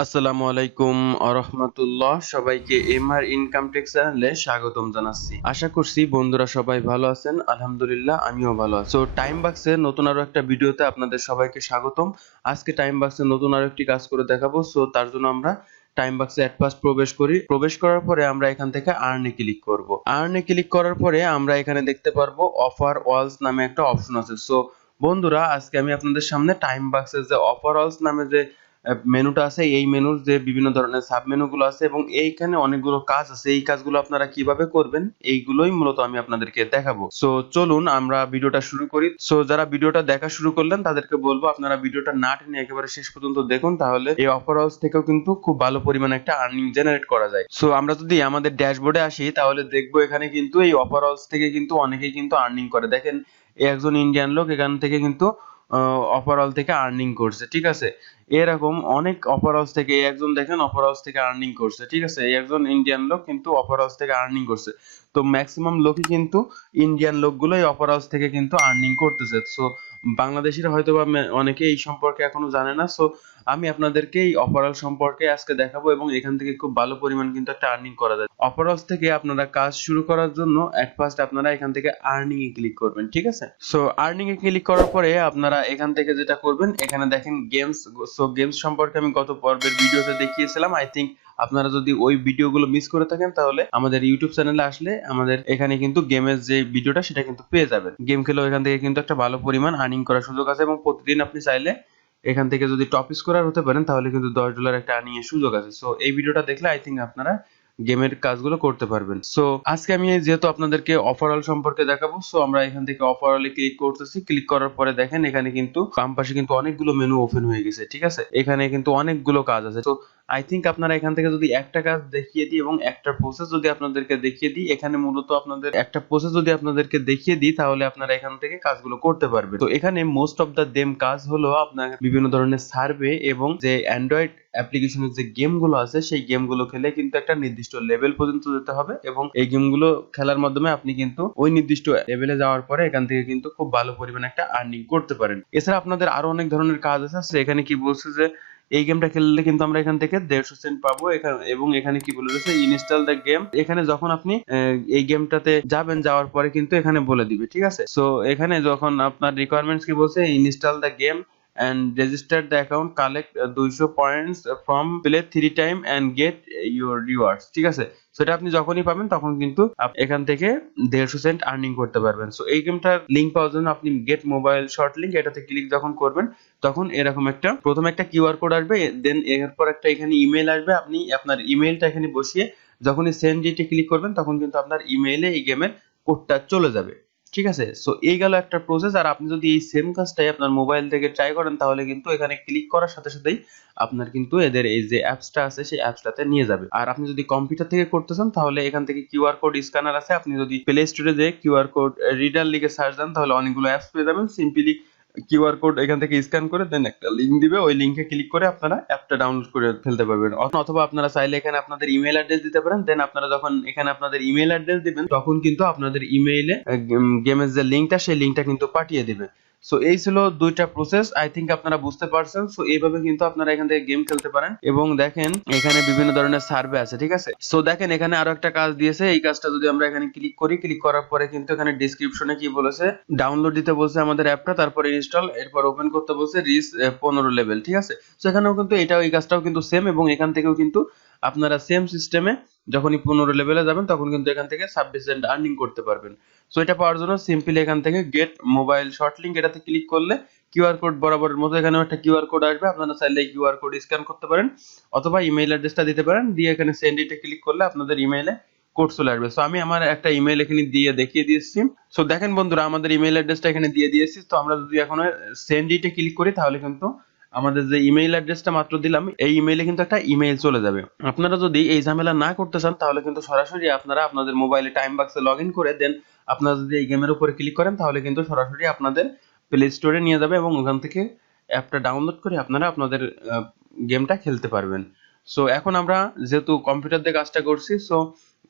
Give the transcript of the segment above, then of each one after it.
আসসালামু আলাইকুম আরহামাতুল্লাহ। সবাইকে এমআর ইনকাম টেক্স চ্যানেলে স্বাগতম জানাচ্ছি। আশা করছি বন্ধুরা সবাই ভালো আছেন। আলহামদুলিল্লাহ আমিও ভালো আছি। টাইম বাক্সের নতুন আরো একটা ভিডিওতে আপনাদের সবাইকে স্বাগতম। আজকে টাইম বাক্সের নতুন আরো একটি কাজ করে দেখাবো। তার জন্য আমরা টাইম বাক্সে এট ফার্স্ট প্রবেশ করি। প্রবেশ করার পরে আমরা এখান থেকে আর্নে ক্লিক করব। আর্নে ক্লিক করার পরে আমরা এখানে দেখতে পারবো অফার ওয়ালস নামে একটা অপশন আছে। বন্ধুরা আজকে আমি আপনাদের সামনে টাইম বাক্সের যে অফার ওয়ালস নামে যে মেনুটা আছে, এই মেনুর যে বিভিন্ন ধরনের সাব মেনুগুলো আছে এবং এইখানে অনেকগুলো কাজ আছে, এই কাজগুলো আপনারা কিভাবে করবেন এইগুলোই মূলত আমি আপনাদেরকে দেখাবো। চলুন আমরা ভিডিওটা শুরু করি। যারা ভিডিওটা দেখা শুরু করলেন তাদেরকে বলবো আপনারা ভিডিওটা না টেনে একেবারে শেষ পর্যন্ত দেখুন, তাহলে এই অফার হাউস থেকেও কিন্তু খুব ভালো পরিমাণে একটা আর্নিং জেনারেট করা যায়। আমরা যদি আমাদের ড্যাশবোর্ডে আসি তাহলে দেখবো এখানে কিন্তু এই অফার হাউস থেকে কিন্তু অনেকেই কিন্তু আর্নিং করে। দেখেন একজন ইন্ডিয়ান লোক এখান থেকে কিন্তু অফারঅল থেকে আর্নিং করছে, ঠিক আছে। এরকম অনেক অফার হাউস থেকে একজন দেখেন অফার হাউস থেকে আর্নিং করছে, ঠিক আছে। একজন ইন্ডিয়ান লোক কিন্তু অফার হাউস থেকে আর্নিং করছে। তো ম্যাক্সিমাম লোকই কিন্তু ইন্ডিয়ান লোকগুলো এই অফার হাউস থেকে কিন্তু আর্নিং করতেছে। বাংলাদেশিরা হয়তো বা অনেকে এই সম্পর্কে এখনো জানে না। আমি আপনাদেরকে এই অফার হাউস সম্পর্কে আজকে দেখাবো এবং এখান থেকে খুব ভালো পরিমাণ কিন্তু একটা আর্নিং করা যায়। অফার হাউস থেকে আপনারা কাজ শুরু করার জন্য এট ফার্স্ট আপনারা এখান থেকে আর্নিং এ ক্লিক করবেন, ঠিক আছে। আর্নিং এ ক্লিক করার পরে আপনারা এখান থেকে যেটা করবেন, এখানে দেখেন গেমস। গেমস সম্পর্কে আমি গত পর্বের ভিডিওতে দেখিয়েছিলাম। আই থিংক আপনারা যদি ওই ভিডিওগুলো মিস করে থাকেন তাহলে আমাদের ইউটিউব চ্যানেলে আসলে আমাদের এখানে কিন্তু গেমের যে ভিডিওটা সেটা কিন্তু পেয়ে যাবেন। গেম খেলেও এখান থেকে কিন্তু একটা ভালো পরিমাণ আর্নিং করার সুযোগ আছে এবং প্রতিদিন আপনি চাইলে এখান থেকে যদি টপ স্কোরার হতে পারেন তাহলে কিন্তু $10 একটা আর্নিং এর সুযোগ আছে। এই ভিডিওটা দেখলে আই থিংক আপনারা গেমের কাজগুলো করতে পারবেন। আজকে আমি যেহেতু আপনাদেরকে অফারঅল সম্পর্কে দেখাবো, আমরা এখান থেকে অফারঅলে ক্লিক করতেছি। ক্লিক করার পরে দেখেন এখানে কিন্তু বাম পাশে কিন্তু অনেকগুলো মেনু ওপেন হয়ে গেছে, ঠিক আছে। এখানে কিন্তু অনেকগুলো কাজ আছে। আই থিংক আপনারা এখান থেকে যদি একটা কাজ দেখিয়ে দিই এবং একটা প্রসেস যদি আপনাদেরকে দেখিয়ে দিই, এখানে মূলত আপনাদের একটা প্রসেস যদি আপনাদেরকে দেখিয়ে দিই তাহলে আপনারা এখান থেকে কাজগুলো করতে পারবেন। এখানে মোস্ট অফ দা দেম কাজ হলো আপনার বিভিন্ন ধরনের সার্ভে এবং যে অ্যান্ড্রয়েড অ্যাপ্লিকেশনের যে গেমগুলো আছে সেই গেমগুলো খেলে কিন্তু একটা নির্দিষ্ট লেভেল পর্যন্ত যেতে হবে এবং এই গেমগুলো খেলার মাধ্যমে আপনি কিন্তু ওই নির্দিষ্ট লেভেলে যাওয়ার পরে এখান থেকে কিন্তু খুব ভালো পরিমাণে একটা আর্নিং করতে পারেন। এছাড়া আপনাদের আরো অনেক ধরনের কাজ আছে। এখানে কি বলছে যে এই গেমটা খেললে কিন্তু আমরা এখান থেকে 150 সেন্ট পাবো এবং এখানে কি বলে দিয়েছে ইনস্টল দ্য গেম। এখানে যখন আপনি এই গেমটাতে যাবেন, যাওয়ার পরে কিন্তু এখানে বলে দিবে, ঠিক আছে। এখানে যখন আপনার রিকোয়ারমেন্টস কি বলছে, install the game and register the account, collect 200 points from play 3 time and get your rewards, ঠিক আছে। সেটা আপনি যখনই পাবেন তখন কিন্তু এখান থেকে 150 সেন্ট আর্নিং করতে পারবেন। এই গেমটার লিংক পাওয়ার জন্য আপনি গেট মোবাইল শর্ট লিংক এটাতে ক্লিক যখন করবেন তখন এরকম একটা প্রথমে একটা কিউআর কোড আসবে, দেন এরপর একটা এখানে ইমেল আসবে। আপনি আপনার ইমেলটা এখানে বসিয়ে যখনই সেন্ড ডিটে ক্লিক করবেন তখন কিন্তু আপনার ইমেইলে এই গেমের কোডটা চলে যাবে, ঠিক আছে। এই গেল একটা প্রসেস। আর আপনি যদি এই সেম কাজটাই আপনার মোবাইল থেকে ট্রাই করেন তাহলে কিন্তু এখানে ক্লিক করার সাথে সাথেই আপনার কিন্তু এদের এই যে অ্যাপসটা আছে সেই অ্যাপসটাতে নিয়ে যাবে। আর আপনি যদি কম্পিউটার থেকে করতে চান তাহলে এখান থেকে কিউআর কোড স্ক্যানার আছে। আপনি যদি প্লে স্টোরে যে কিউআর কোড রিডার লিখে সার্চ দেন তাহলে অনেকগুলো অ্যাপস পেয়ে যাবেন। সিম্পলি কিউআর কোড এখান থেকে স্ক্যান করে দেন একটা লিংক দিবে, ওই লিংকে ক্লিক করে আপনারা অ্যাপটা ডাউনলোড করে ফেলতে পারবেন। অথবা আপনারা চাইলে এখানে আপনাদের ইমেল অ্যাড্রেস দিতে পারেন। দেন আপনারা যখন এখানে আপনাদের ইমেল অ্যাড্রেস দিবেন তখন কিন্তু আপনাদের ইমেইলে গেমের যে লিংকটা সেই লিংকটা কিন্তু পাঠিয়ে দিবে। এই ছিল দুইটা প্রসেস। আই থিংক আপনারা বুঝতে পারছেন। এইভাবে কিন্তু আপনারা এখান থেকে গেম খেলতে পারেন এবং দেখেন এখানে বিভিন্ন ধরনের সার্ভে আছে, ঠিক আছে। দেখেন এখানে আরো একটা কাজ দিয়েছে। এই কাজটা যদি আমরা এখানে ক্লিক করি, ক্লিক করার পরে কিন্তু এখানে ডেসক্রিপশনে কি বলেছে, ডাউনলোড দিতে বলছে আমাদের অ্যাপটা, তারপরে ইনস্টল, এরপর ওপেন করতে বলছে, রিচ 15 লেভেল, ঠিক আছে। এখানেও কিন্তু এই কাজটাও কিন্তু সেম এবং এখান থেকেও কিন্তু আপনারা সেম সিস্টেমে যখনই 15 লেভেলে যাবেন তখন কিন্তু এখান থেকে 26 সেন্ট আর্নিং করতে পারবেন। এটা পাওয়ার জন্য সিম্পলি এখান থেকে গেট মোবাইল শর্ট লিংক এটাতে ক্লিক করলে কিউআর কোড বরাবরের মতো এখানেও একটা কিউআর কোড আসবে। আপনারা চাইলে এই কিউআর কোড স্ক্যান করতে পারেন অথবা ইমেইল অ্যাড্রেসটা দিতে পারেন, দিয়ে এখানে সেন্ড ইটে ক্লিক করলে আপনাদের ইমেইলে কোড চলে আসবে। আমি আমার একটা ইমেইল এখানে দিয়ে দেখিয়ে দিয়েছি। দেখেন বন্ধুরা আমাদের ইমেইল অ্যাড্রেসটা এখানে দিয়ে দিয়েছি। আমরা যদি এখন সেন্ড ইটে ক্লিক করি তাহলে কিন্তু আমাদের যে ইমেইল অ্যাড্রেসটা মাত্র দিলাম এই ইমেইলে কিন্তু একটা ইমেইল চলে যাবে। আপনারা যদি এই ঝামেলা না করতে চান তাহলে কিন্তু সরাসরি আপনারা আপনাদের মোবাইলে টাইম বাক্সে লগইন করে দেন আপনারা যদি এই গেমের উপরে ক্লিক করেন তাহলে কিন্তু সরাসরি আপনাদের প্লে স্টোরে নিয়ে যাবে এবং ওখান থেকে অ্যাপটা ডাউনলোড করে আপনারা আপনাদের গেমটা খেলতে পারবেন। এখন আমরা যেহেতু কম্পিউটার দিয়ে কাজটা করছি,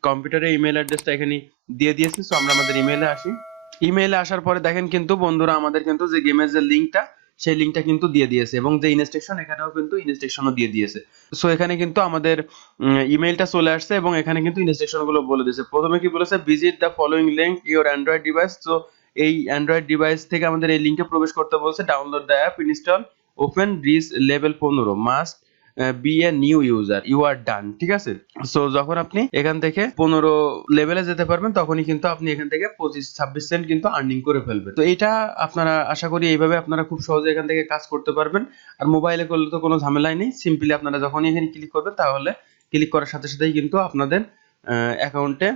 কম্পিউটারে ইমেইল অ্যাড্রেসটা এখানে দিয়ে দিয়েছি। আমরা আমাদের ইমেইলে আসি। ইমেইলে আসার পরে দেখেন কিন্তু বন্ধুরা আমাদের কিন্তু যে গেমের যে লিংকটা সেই লিঙ্কটা কিন্তু দিয়ে দিয়েছে এবং যে ইনস্ট্রাকশন এখানেও কিন্তু ইনস্ট্রাকশনও দিয়ে দিয়েছে। সো এখানে কিন্তু আমাদের ইমেইলটা চলে আসছে এবং এখানে কিন্তু ইনস্ট্রাকশনগুলো বলে দিয়েছে। প্রথমে কি বলেছে, visit the following link your Android device. তো এই অ্যান্ড্রয়েড ডিভাইস থেকে আমাদের এই লিংকে প্রবেশ করতে বলছে। Download the app, install, open, reach level 15, must be a new user, you are done. ঠিক আছে, সো যখন আপনি এখান থেকে 15 লেভেলে যেতে পারবেন তখনই কিন্তু আপনি এখান থেকে 25-26 সেন্ট কিন্তু আর্নিং করে ফেলবেন। তো এটা আপনারা আশা করি এইভাবে আপনারা খুব সহজে এখান থেকে কাজ করতে পারবেন। আর মোবাইলে করলে তো কোনো ঝামেলাই নেই, সিম্পলি আপনারা যখনই এখানে ক্লিক করবেন তাহলে ক্লিক করার সাথে সাথেই কিন্তু আপনাদের অ্যাকাউন্টে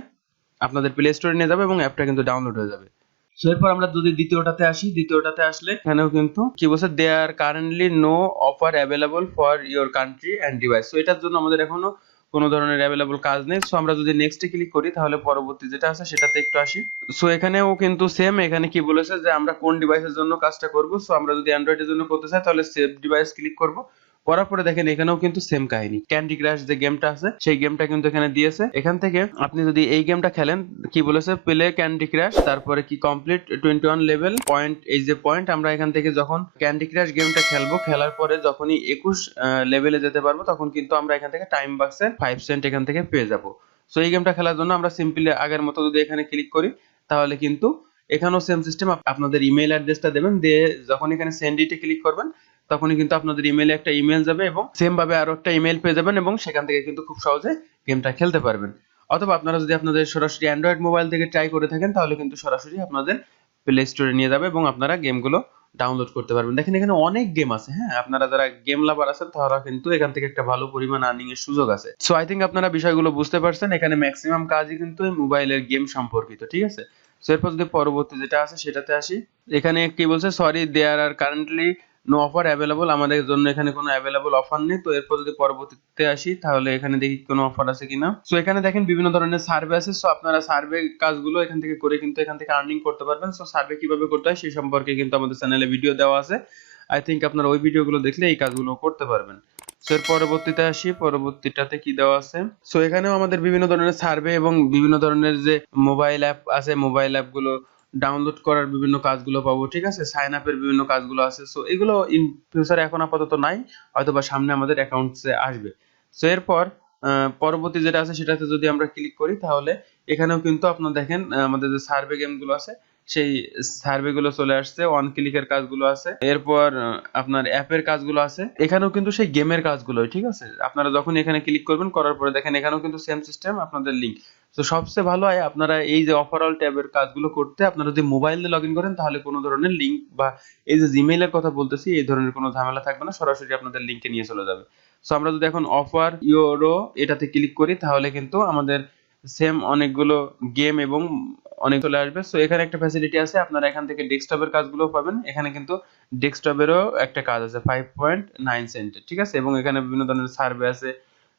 আপনাদের প্লে স্টোরে নিয়ে যাবে এবং অ্যাপটা কিন্তু ডাউনলোড হয়ে যাবে। সো এরপর আমরা যদি দ্বিতীয়টাতে আসি, দ্বিতীয়টাতে আসলে এখানেও কিন্তু কি বলছে, they are currently no offer available for your country and device. So এটার জন্য আমাদের এখনো কোনো ধরনের অ্যাভেলেবল কাজ নেই। সো আমরা যদি নেক্সটে ক্লিক করি তাহলে পরবর্তী যেটা আছে সেটাতে একটু আসি। সো এখানেও কিন্তু সেম, এখানে কি বলেছে যে আমরা কোন ডিভাইসের জন্য কাজটা করব। সো আমরা যদি অ্যান্ড্রয়েডের জন্য করতে চাই তাহলে সেভ ডিভাইস ক্লিক করব। করার পরে দেখেন এখানেও কিন্তু সেম কাহিনী, ক্যান্ডি ক্রাশ যে গেমটা আছে সেই গেমটা কিন্তু এখানে দিয়েছে। এখান থেকে আপনি যদি এই গেমটা খেলেন, কি বলেছে, প্লে ক্যান্ডি ক্রাশ, তারপরে কি কমপ্লিট 21 লেভেল পয়েন্ট। এই যে পয়েন্ট, আমরা এখান থেকে যখন ক্যান্ডি ক্রাশ গেমটা খেলবো, খেলার পরে যখনই 21 লেভেলে যেতে পারবো তখন কিন্তু আমরা এখান থেকে টাইম বাক্সের 5 সেন্ট এখান থেকে পেয়ে যাবো। সো এই গেমটা খেলার জন্য আমরা সিম্পলি আগের মতো যদি এখানে ক্লিক করি তাহলে কিন্তু এখানেও সেম সিস্টেম, আপনাদের ইমেল অ্যাড্রেসটা দেবেন, দিয়ে যখন এখানে সেন্ড ইটে ক্লিক করবেন তখনই কিন্তু আপনাদের ইমেইলে একটা ইমেল যাবে এবং সেম ভাবে আরো একটা ইমেল পেয়ে যাবেন এবং সেখান থেকে কিন্তু খুব সহজে গেমটা খেলতে পারবেন। অথবা আপনারা যদি আপনাদের সরাসরি অ্যান্ড্রয়েড মোবাইল থেকে ট্রাই করে থাকেন তাহলে কিন্তু সরাসরি আপনাদের প্লে স্টোরে নিয়ে যাবে এবং আপনারা গেমগুলো ডাউনলোড করতে পারবেন। দেখেন এখানে অনেক গেম আছে, হ্যাঁ, আপনারা যারা গেম লাভার আছেন তারা কিন্তু এখান থেকে একটা ভালো পরিমাণ আর্নিং এর সুযোগ আছে। সো আই থিংক আপনারা বিষয়গুলো বুঝতে পারছেন। এখানে ম্যাক্সিমাম কাজই কিন্তু এই মোবাইলের গেম সম্পর্কিত, ঠিক আছে। সো এরপর যদি পরবর্তী যেটা আছে সেটাতে আসি, এখানে কি বলছে, sorry there are currently no offer available, আমাদের জন্য এখানে কোনো অ্যাভেলেবল অফার নেই। তো এরপর যদি পরবর্তীতে আসি তাহলে এখানে দেখি কোনো অফার আছে কিনা। সো এখানে দেখেন বিভিন্ন ধরনের সার্ভে আছে। সো আপনারা সার্ভে কাজগুলো এখান থেকে করে কিন্তু এখান থেকে আর্নিং করতে পারবেন। সো সার্ভে কিভাবে করতে হয় সেই সম্পর্কে কিন্তু আমাদের চ্যানেলে ভিডিও দেওয়া আছে। আই থিংক আপনারা ওই ভিডিওগুলো দেখলে এই কাজগুলো করতে পারবেন। সো এর পরবর্তীতে আসি, পরবর্তীটাতে কি দেওয়া আছে। সো এখানেও আমাদের বিভিন্ন ধরনের সার্ভে এবং বিভিন্ন ধরনের যে মোবাইল অ্যাপ আছে, মোবাইল অ্যাপগুলো ডাউনলোড করার বিভিন্ন কাজগুলো পাবো, ঠিক আছে, সাইন আপের বিভিন্ন কাজগুলো আছে। সো এগুলো ইন ফিউচারে এখন আপাতত নাই, হয়তোবা সামনে আমাদের অ্যাকাউন্টসে আসবে। সো এরপর পরবর্তী যেটা আছে সেটাতে যদি আমরা ক্লিক করি তাহলে এখানেও কিন্তু আপনারা দেখেন আমাদের যে সার্ভে গেমগুলো আছে সেই সার্ভে গুলো চলে আসছে, ওয়ান ক্লিকের কাজগুলো আছে, এরপর আপনার অ্যাপের কাজগুলো আছে। এখানেও কিন্তু সেই গেমের কাজগুলো, ঠিক আছে। আপনারা যখন এখানে ক্লিক করবেন, করার পরে দেখেন এখানেও কিন্তু সেম সিস্টেম, আপনাদের লিংক। তো সবচেয়ে ভালো হয় আপনারা এই যে ওভারঅল ট্যাবের কাজগুলো করতে আপনারা যদি মোবাইল দিয়ে লগইন করেন তাহলে কোনো ধরনের লিংক বা এই যে জিমেইলের কথা বলতেছি এই ধরনের কোনো ঝামেলা থাকবে না, সরাসরি আপনাদের লিংকে নিয়ে চলে যাবে। সো আমরা যদি এখন অফার ইউরো এটাতে ক্লিক করি তাহলে কিন্তু আমাদের সেম অনেকগুলো গেম এবং অনেক চলে আসবে। সো এখানে একটা ফ্যাসিলিটি আছে, আপনারা এখান থেকে ডেস্কটপের কাজগুলো পাবেন। এখানে কিন্তু ডেস্কটপেরও একটা কাজ আছে 5.9 সেন্টের, ঠিক আছে, এবং এখানে বিভিন্ন ধরনের সার্ভে আছে।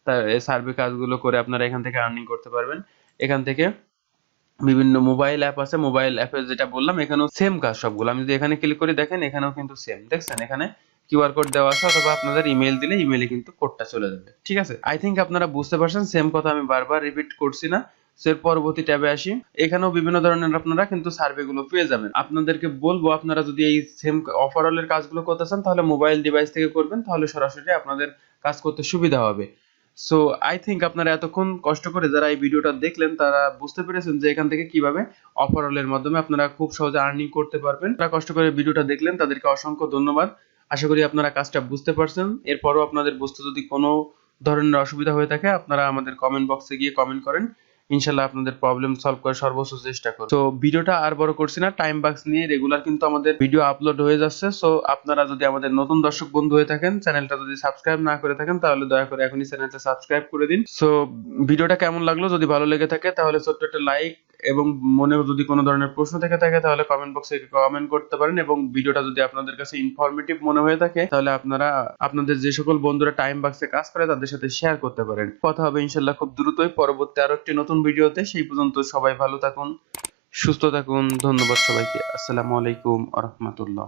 তার এই সার্ভে কাজগুলো করে আপনারা এখান থেকে আর্নিং করতে পারবেন। এখান থেকে বিভিন্ন মোবাইল অ্যাপ আছে, মোবাইল অ্যাপে যেটা বললাম এখানেও সেম কাজ সবগুলো। আমি যদি এখানে ক্লিক করি দেখেন এখানেও কিন্তু সেম, দেখছেন এখানে কিউআর কোড দেওয়া আছে, অথবা আপনাদের ইমেল দিলে ইমেলে কিন্তু কোডটা চলে যাবে, ঠিক আছে। আই থিংক আপনারা বুঝতে পারছেন, সেম কথা আমি বারবার রিপিট করছি না। এর পরবর্তী ট্যাবে আসি, এখানেও বিভিন্ন ধরনের আপনারা কিন্তু সার্ভে গুলো পেয়ে যাবেন। আপনাদেরকে বলবো আপনারা যদি এই সেম ওভারঅলের কাজগুলো করতে চান তাহলে মোবাইল ডিভাইস থেকে করবেন, তাহলে সরাসরি আপনাদের কাজ করতে সুবিধা হবে। সো আই থিংক আপনারা এতক্ষণ কষ্ট করে যারা এই ভিডিওটা দেখলেন তারা বুঝতে পেরেছেন যে এখান থেকে কিভাবে ওভারঅলের মাধ্যমে আপনারা খুব সহজে আর্নিং করতে পারবেন। যারা কষ্ট করে ভিডিওটা দেখলেন তাদেরকে অসংখ্য ধন্যবাদ। আশা করি আপনারা কাজটা বুঝতে পারছেন। এরপরও আপনাদের বুঝতে যদি কোনো ধরনের অসুবিধা হয়ে থাকে আপনারা আমাদের কমেন্ট বক্সে গিয়ে কমেন্ট করেন, ইনশাআল্লাহ আপনাদের প্রবলেম সলভ করার সর্বোচ্চ চেষ্টা করব। তো ভিডিওটা আর বড় করছি না, টাইম বাক্স নিয়ে রেগুলার কিন্তু আমাদের ভিডিও আপলোড হয়ে যাচ্ছে। সো আপনারা যদি আমাদের নতুন দর্শক বন্ধু হয়ে থাকেন, চ্যানেলটা যদি সাবস্ক্রাইব না করে থাকেন তাহলে দয়া করে এখনই চ্যানেলটা সাবস্ক্রাইব করে দিন। সো ভিডিওটা কেমন লাগলো, যদি ভালো লেগে থাকে তাহলে ছোট্ট একটা লাইক, এবং মনে যদি কোনো ধরনের প্রশ্ন থেকে থাকে তাহলে কমেন্ট বক্সে কমেন্ট করতে পারেন। এবং ভিডিওটা যদি আপনাদের কাছে ইনফরমেটিভ মনে হয়ে থাকে তাহলে আপনারা আপনাদের যে সকল বন্ধুরা টাইম বাক্সে কাজ করে তাদের সাথে শেয়ার করতে পারেন। কথা হবে ইনশাআল্লাহ খুব দ্রুতই পরবর্তী আরো একটি নতুন ভিডিওতে। সেই পর্যন্ত সবাই ভালো থাকুন, সুস্থ থাকুন। ধন্যবাদ সবাইকে। আসসালামু আলাইকুম ওয়া রাহমাতুল্লাহ।